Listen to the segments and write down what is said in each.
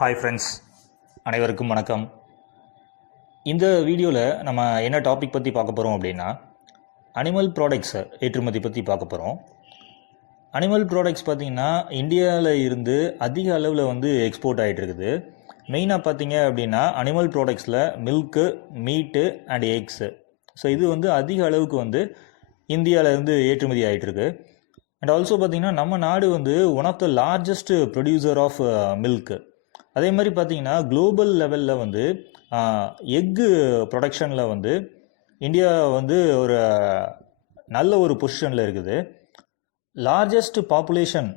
Hi friends, அனைவருக்கும் வணக்கம். இந்த வீடியோவில் நம்ம என்ன டாபிக் பற்றி பார்க்க போகிறோம் அப்படின்னா, அனிமல் ப்ராடக்ட்ஸ் ஏற்றுமதி பற்றி பார்க்க போகிறோம். அனிமல் ப்ராடக்ட்ஸ் பார்த்திங்கன்னா இந்தியாவில் இருந்து அதிக அளவில் எக்ஸ்போர்ட் ஆகிட்டு இருக்குது. மெயினாக பார்த்திங்க அப்படின்னா அனிமல் ப்ராடக்ட்ஸில் மில்க்கு, மீட்டு அண்ட் எக்ஸு. ஸோ இது அதிக அளவுக்கு இந்தியாவிலேருந்து ஏற்றுமதி ஆகிட்டுருக்கு. அண்ட் ஆல்சோ பார்த்திங்கன்னா நம்ம நாடு one of the largest producer of milk. அதே மாதிரி பார்த்திங்கன்னா குளோபல் லெவலில் எக்கு ப்ரொடக்ஷனில் இந்தியா ஒரு நல்ல ஒரு பொசிஷனில் இருக்குது. லார்ஜஸ்ட் பாப்புலேஷன்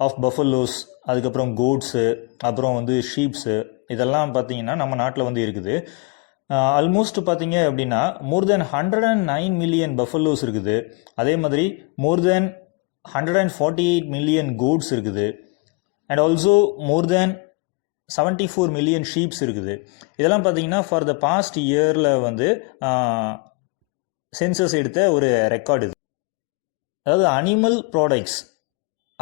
ஆஃப் பஃபலோஸ், அதுக்கப்புறம் கோட்ஸு, அப்புறம் ஷீப்ஸு, இதெல்லாம் பார்த்திங்கன்னா நம்ம நாட்டில் இருக்குது. ஆல்மோஸ்ட் பார்த்திங்க அப்படின்னா மோர் தென் 109 மில்லியன் பஃபலோஸ் இருக்குது. அதே மாதிரி மோர் தென் 148 மில்லியன் கோட்ஸ் இருக்குது. And also more then 74 million ships இருக்குது. இதெல்லாம் பார்த்தீங்கன்னா ஃபார் த பாஸ்ட் இயரில் சென்சஸ் எடுத்த ஒரு ரெக்கார்டு இது. அதாவது அனிமல் ப்ராடக்ட்ஸ்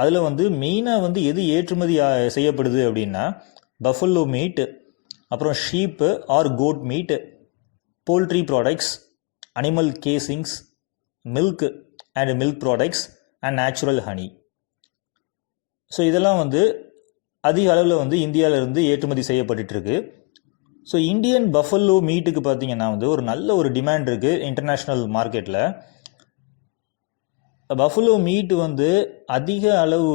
அதில் மெயினாக எது ஏற்றுமதி செய்யப்படுது அப்படின்னா பஃபலோ மீட், அப்புறம் sheep or goat meat, poultry products, animal casings, milk and milk products and natural honey. So இதெல்லாம் அதிக அளவில் இந்தியாவிலேருந்து ஏற்றுமதி செய்யப்பட்டுருக்கு. ஸோ இந்தியன் பஃபலோ மீட்டுக்கு பார்த்திங்கன்னா ஒரு நல்ல ஒரு டிமாண்ட் இருக்குது இன்டர்நேஷ்னல் மார்க்கெட்டில். பஃபலோ மீட் அதிக அளவு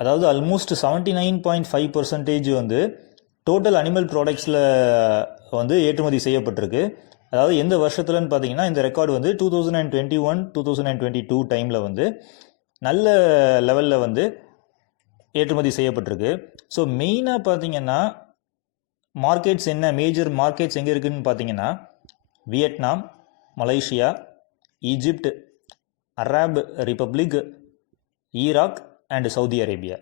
அதாவது ஆல்மோஸ்ட் 79.5% டோட்டல் அனிமல் ப்ராடக்ட்ஸில் ஏற்றுமதி செய்யப்பட்டிருக்கு. அதாவது எந்த வருஷத்துலன்னு பார்த்தீங்கன்னா இந்த ரெக்கார்டு 2021, 2022 டைமில் நல்ல லெவலில் ஏற்றுமதி செய்யப்பட்டிருக்கு. ஸோ மெயினாக பார்த்தீங்கன்னா மார்க்கெட்ஸ் என்ன, மேஜர் மார்க்கெட்ஸ் எங்கே இருக்குதுன்னு பார்த்தீங்கன்னா Vietnam, Malaysia, Egypt, Arab republic, Iraq and Saudi Arabia.